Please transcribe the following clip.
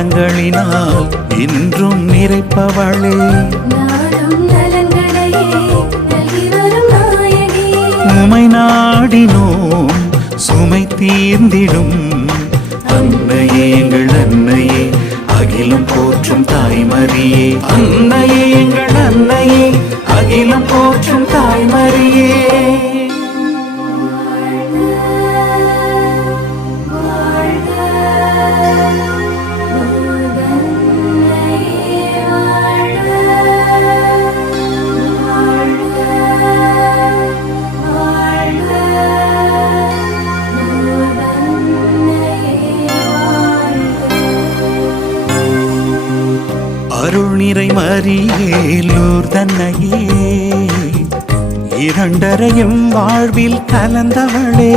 வளங்களினால் இன்றும் நிறைப்பவளே உமை நாடினோம் சுமை தீர்ந்திடும் அன்னையே எங்கள் அன்னையே அகிலம் போற்றும் தாய்மரியே அன்னையே எங்கள் அன்னையே அகிலம் போற்றும் தாய்மரியே அருள் நிறை மரியே லூர்தன்னையே இரண்டரையும் வாழ்வில் கலந்தவளே